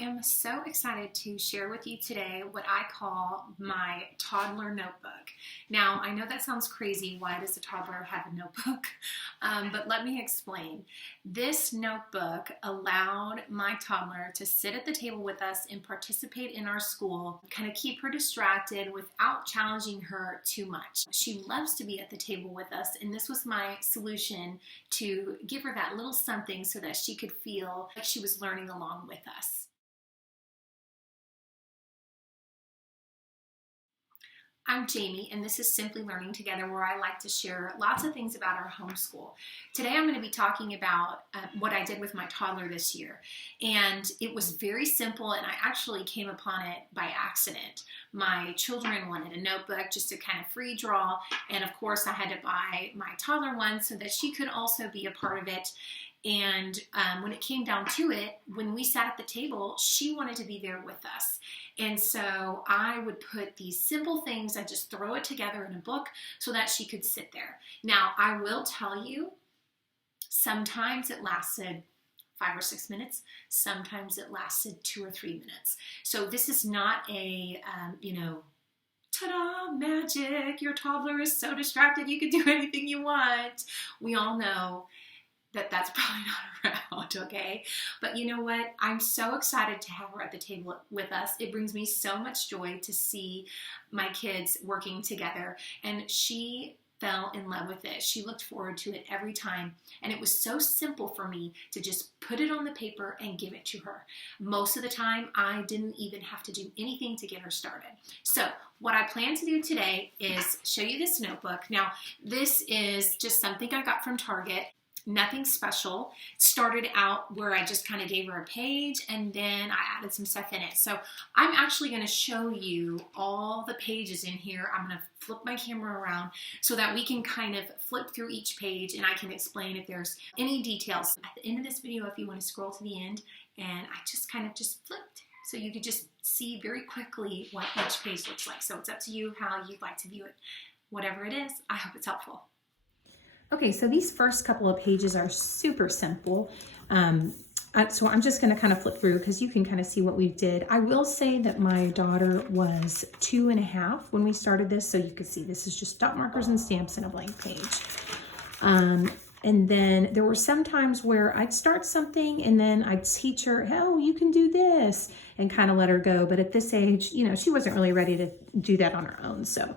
am so excited to share with you today what I call my toddler notebook. Now, I know that sounds crazy. Why does a toddler have a notebook? But let me explain. This notebook allowed my toddler to sit at the table with us and participate in our school, kind of keep her distracted without challenging her too much. She loves to be at the table with us, and this was my solution to give her that little something so that she could feel like she was learning along with us. I'm Jamie, and this is Simply Learning Together, where I like to share lots of things about our homeschool. Today I'm going to be talking about what I did with my toddler this year, and it was very simple, and I actually came upon it by accident. My children wanted a notebook just to kind of free draw, and of course I had to buy my toddler one so that she could also be a part of it. And when it came down to it, when we sat at the table, she wanted to be there with us. And so I would put these simple things, I just throw it together in a book so that she could sit there. Now, I will tell you, sometimes it lasted 5 or 6 minutes. Sometimes it lasted 2 or 3 minutes. So this is not a, ta-da, magic, your toddler is so distracted you can do anything you want. We all know that's probably not around, okay? But you know what? I'm so excited to have her at the table with us. It brings me so much joy to see my kids working together, and she fell in love with it. She looked forward to it every time, and it was so simple for me to just put it on the paper and give it to her. Most of the time, I didn't even have to do anything to get her started. So what I plan to do today is show you this notebook. Now, this is just something I got from Target. Nothing special. Started out where I just kind of gave her a page and then I added some stuff in it. So I'm actually going to show you all the pages in here. I'm going to flip my camera around so that we can kind of flip through each page and I can explain if there's any details. At the end of this video, if you want to scroll to the end, and I just kind of flipped so you could just see very quickly what each page looks like. So it's up to you how you'd like to view it. Whatever it is, I hope it's helpful. Okay, so these first couple of pages are super simple. So I'm just going to kind of flip through because you can kind of see what we did. I will say that my daughter was 2.5 when we started this, so you can see this is just dot markers and stamps and a blank page. And then there were some times where I'd start something and then I'd teach her, oh, you can do this, and kind of let her go. But at this age, she wasn't really ready to do that on her own. So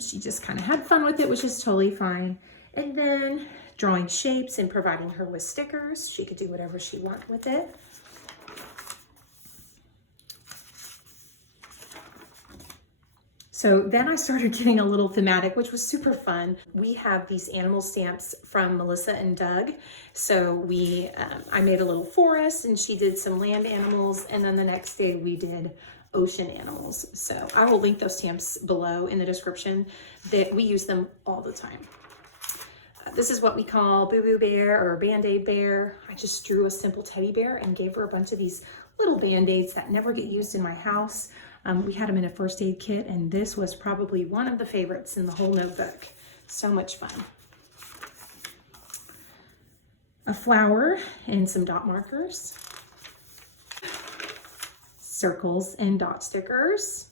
she just kind of had fun with it, which is totally fine. And then drawing shapes and providing her with stickers. She could do whatever she wanted with it. So then I started getting a little thematic, which was super fun. We have these animal stamps from Melissa and Doug. So I made a little forest and she did some land animals. And then the next day we did ocean animals. So I will link those stamps below in the description. That we use them all the time. This is what we call Boo Boo Bear or Band-Aid Bear. I just drew a simple teddy bear and gave her a bunch of these little Band-Aids that never get used in my house. We had them in a first aid kit, and this was probably one of the favorites in the whole notebook. So much fun. A flower and some dot markers. Circles and dot stickers.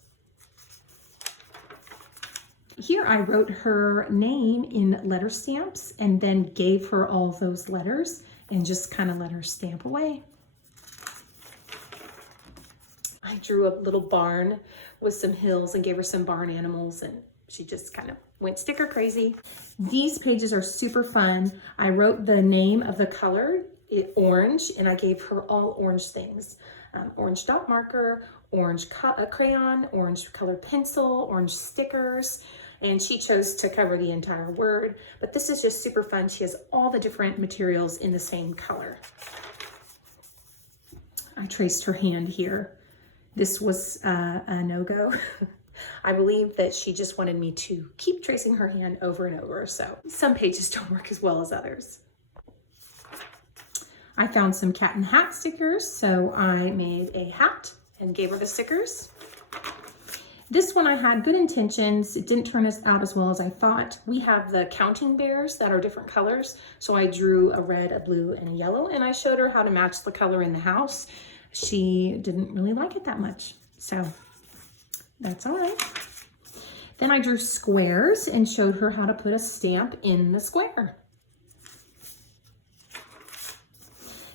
Here I wrote her name in letter stamps and then gave her all those letters and just kind of let her stamp away. I drew a little barn with some hills and gave her some barn animals, and she just kind of went sticker crazy. These pages are super fun. I wrote the name of the color, orange, and I gave her all orange things. Orange dot marker, orange crayon, orange colored pencil, orange stickers, and she chose to cover the entire word. But this is just super fun. She has all the different materials in the same color. I traced her hand here. This was a no-go. I believe that she just wanted me to keep tracing her hand over and over. So some pages don't work as well as others. I found some cat and hat stickers, so I made a hat and gave her the stickers. This one I had good intentions. It didn't turn out as well as I thought. We have the counting bears that are different colors, so I drew a red, a blue, and a yellow, and I showed her how to match the color in the house. she didn't really like it that much. So that's all right. Then I drew squares and showed her how to put a stamp in the square.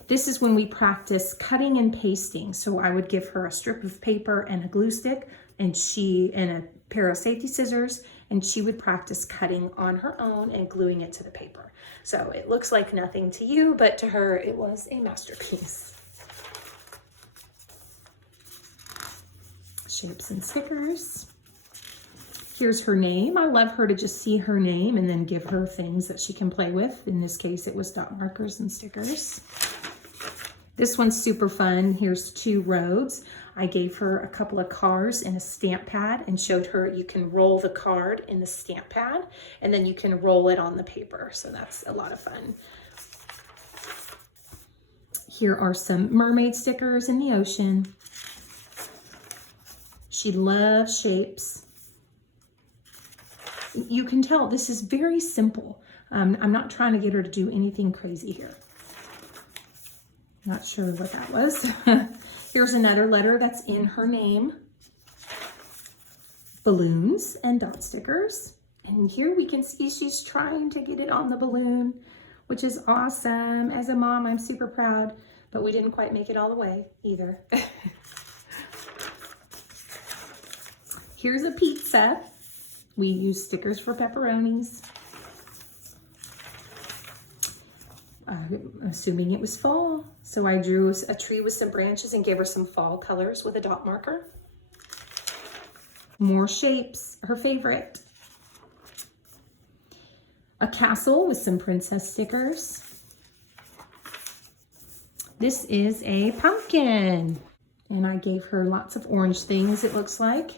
This is when we practice cutting and pasting. So I would give her a strip of paper and a glue stick and a pair of safety scissors, and she would practice cutting on her own and gluing it to the paper. So it looks like nothing to you, but to her it was a masterpiece. Shapes and stickers. Here's her name. I love her to just see her name and then give her things that she can play with. In this case, it was dot markers and stickers. This one's super fun. Here's 2 roads. I gave her a couple of cars and a stamp pad and showed her you can roll the card in the stamp pad and then you can roll it on the paper. So that's a lot of fun. Here are some mermaid stickers in the ocean. She loves shapes. You can tell this is very simple. I'm not trying to get her to do anything crazy here. Not sure what that was. Here's another letter that's in her name. Balloons and dot stickers. And here we can see she's trying to get it on the balloon, which is awesome. As a mom, I'm super proud, but we didn't quite make it all the way either. Here's a pizza. We use stickers for pepperonis. Assuming it was fall. So I drew a tree with some branches and gave her some fall colors with a dot marker. More shapes, her favorite. A castle with some princess stickers. This is a pumpkin. And I gave her lots of orange things, it looks like.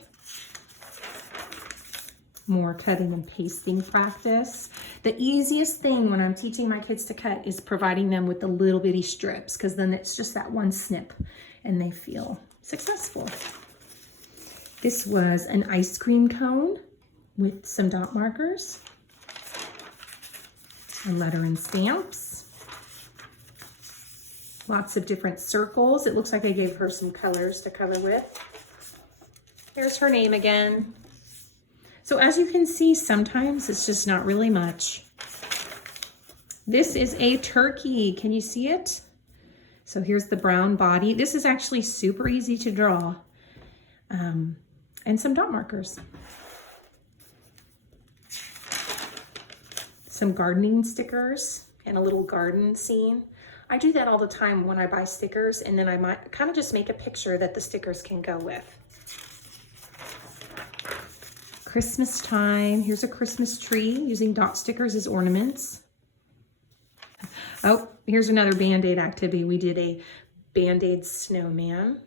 More cutting and pasting practice. The easiest thing when I'm teaching my kids to cut is providing them with the little bitty strips, because then it's just that one snip and they feel successful. This was an ice cream cone with some dot markers, a letter and stamps, lots of different circles. It looks like I gave her some colors to color with. There's her name again. So as you can see, sometimes it's just not really much. This is a turkey. Can you see it? So here's the brown body. This is actually super easy to draw. And some dot markers. Some gardening stickers and a little garden scene. I do that all the time when I buy stickers, and then I might kind of just make a picture that the stickers can go with. Christmas time. Here's a Christmas tree using dot stickers as ornaments. Oh, here's another Band-Aid activity. We did a Band-Aid snowman.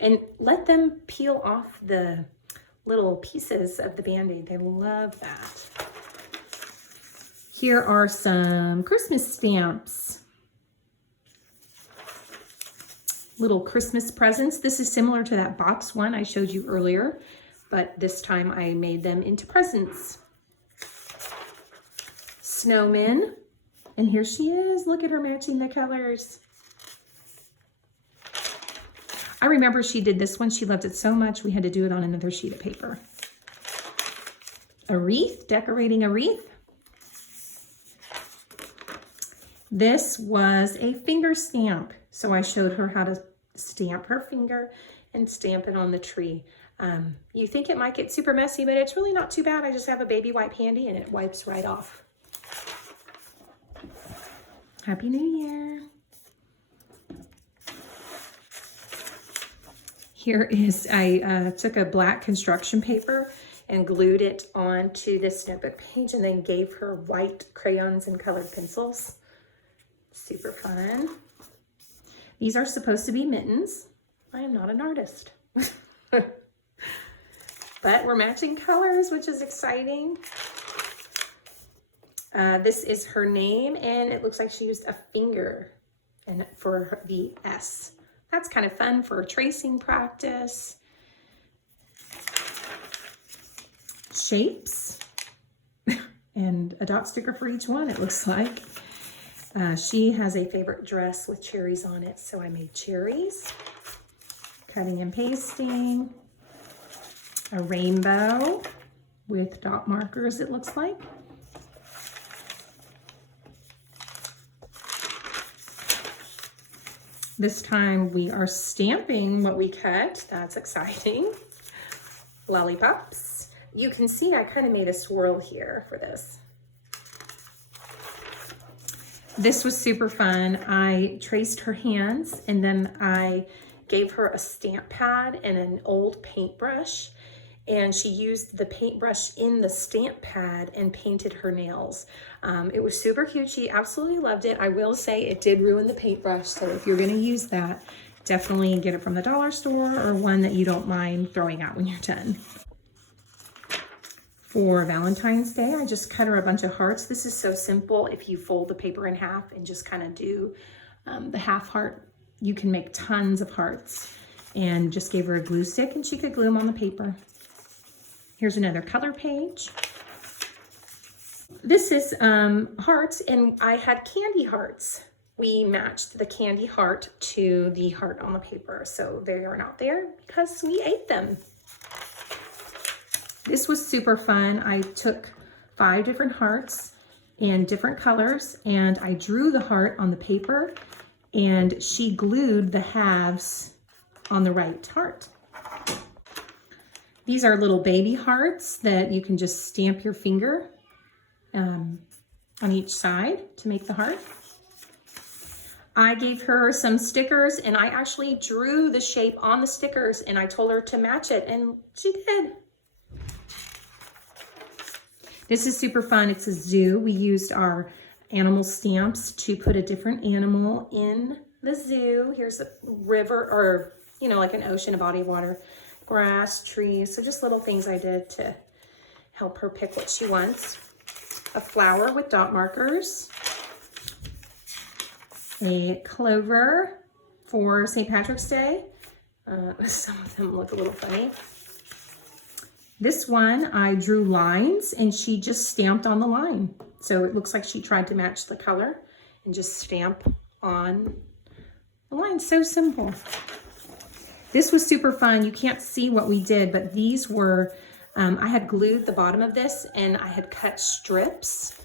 And let them peel off the little pieces of the Band-Aid. They love that. Here are some Christmas stamps. Little Christmas presents. This is similar to that box one I showed you earlier, but this time I made them into presents. Snowmen. And here she is. Look at her matching the colors. I remember she did this one. She loved it so much we had to do it on another sheet of paper. A wreath, decorating a wreath. This was a finger stamp. So I showed her how to stamp her finger and stamp it on the tree. You think it might get super messy, but it's really not too bad. I just have a baby wipe handy and it wipes right off. Happy New Year. Here is, I took a black construction paper and glued it onto this notebook page and then gave her white crayons and colored pencils. Super fun. These are supposed to be mittens. I am not an artist. But we're matching colors, which is exciting. This is her name, and it looks like she used a finger and for the S. That's kind of fun for tracing practice. Shapes and a dot sticker for each one, it looks like. She has a favorite dress with cherries on it, so I made cherries. Cutting and pasting. A rainbow with dot markers, it looks like. This time we are stamping what we cut. That's exciting. Lollipops. You can see I kind of made a swirl here for this. This was super fun. I traced her hands and then I gave her a stamp pad and an old paintbrush, and she used the paintbrush in the stamp pad and painted her nails. It was super cute. She absolutely loved it. I will say it did ruin the paintbrush, so if you're gonna use that, definitely get it from the dollar store or one that you don't mind throwing out when you're done. For Valentine's Day, I just cut her a bunch of hearts. This is so simple. If you fold the paper in half and just kind of do the half heart, you can make tons of hearts. And just gave her a glue stick and she could glue them on the paper. Here's another color page. This is hearts, and I had candy hearts. We matched the candy heart to the heart on the paper. So they are not there because we ate them. This was super fun. I took 5 different hearts in different colors, and I drew the heart on the paper, and she glued the halves on the right heart. These are little baby hearts that you can just stamp your finger on each side to make the heart. I gave her some stickers, and I actually drew the shape on the stickers, and I told her to match it, and she did. This is super fun. It's a zoo. We used our animal stamps to put a different animal in the zoo. Here's a river, or like an ocean, a body of water, grass, trees. So just little things I did to help her pick what she wants. A flower with dot markers. A clover for St. Patrick's Day. Some of them look a little funny. This one, I drew lines and she just stamped on the line. So it looks like she tried to match the color and just stamp on the line. So simple. This was super fun. You can't see what we did, but these were, I had glued the bottom of this and I had cut strips.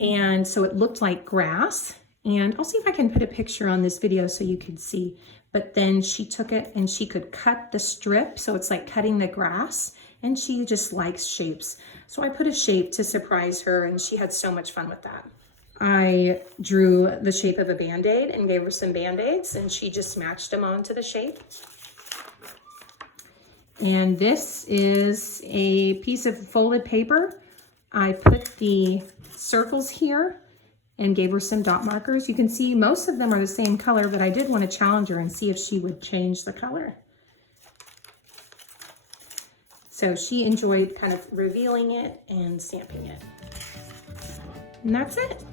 And so it looked like grass. And I'll see if I can put a picture on this video so you can see. But then she took it and she could cut the strip. So it's like cutting the grass. And she just likes shapes. So I put a shape to surprise her, and she had so much fun with that. I drew the shape of a Band-Aid and gave her some Band-Aids, and she just matched them onto the shape. And this is a piece of folded paper. I put the circles here and gave her some dot markers. You can see most of them are the same color, but I did want to challenge her and see if she would change the color. So she enjoyed kind of revealing it and stamping it. And that's it.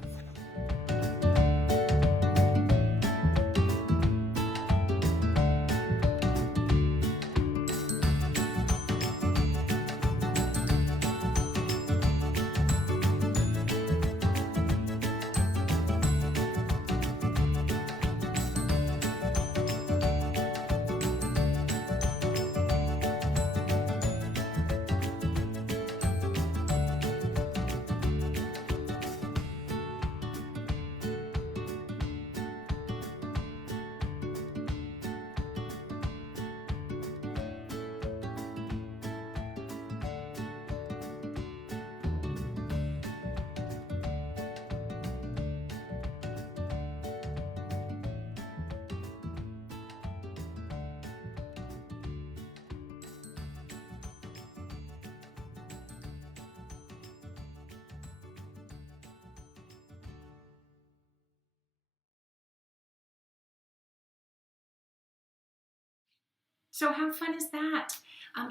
So how fun is that?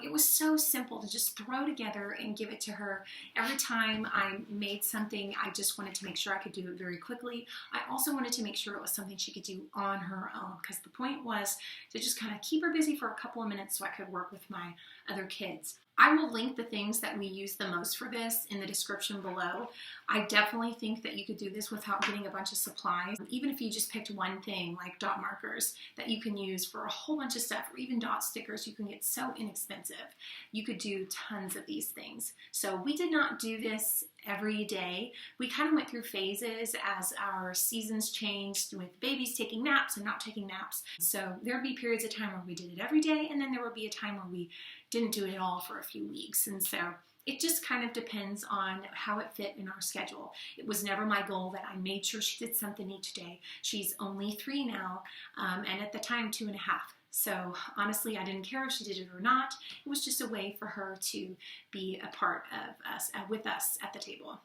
It was so simple to just throw together and give it to her. Every time I made something, I just wanted to make sure I could do it very quickly. I also wanted to make sure it was something she could do on her own, because the point was to just kind of keep her busy for a couple of minutes so I could work with my other kids. I will link the things that we use the most for this in the description below. I definitely think that you could do this without getting a bunch of supplies. Even if you just picked one thing like dot markers that you can use for a whole bunch of stuff, or even dot stickers, you can get so inexpensive. You could do tons of these things. So we did not do this every day. We kind of went through phases as our seasons changed with babies taking naps and not taking naps. So there would be periods of time where we did it every day, and then there would be a time where we didn't do it at all for a few weeks. And so it just kind of depends on how it fit in our schedule. It was never my goal that I made sure she did something each day. She's only 3 now, and at the time 2.5. So honestly, I didn't care if she did it or not. It was just a way for her to be a part of us, with us at the table.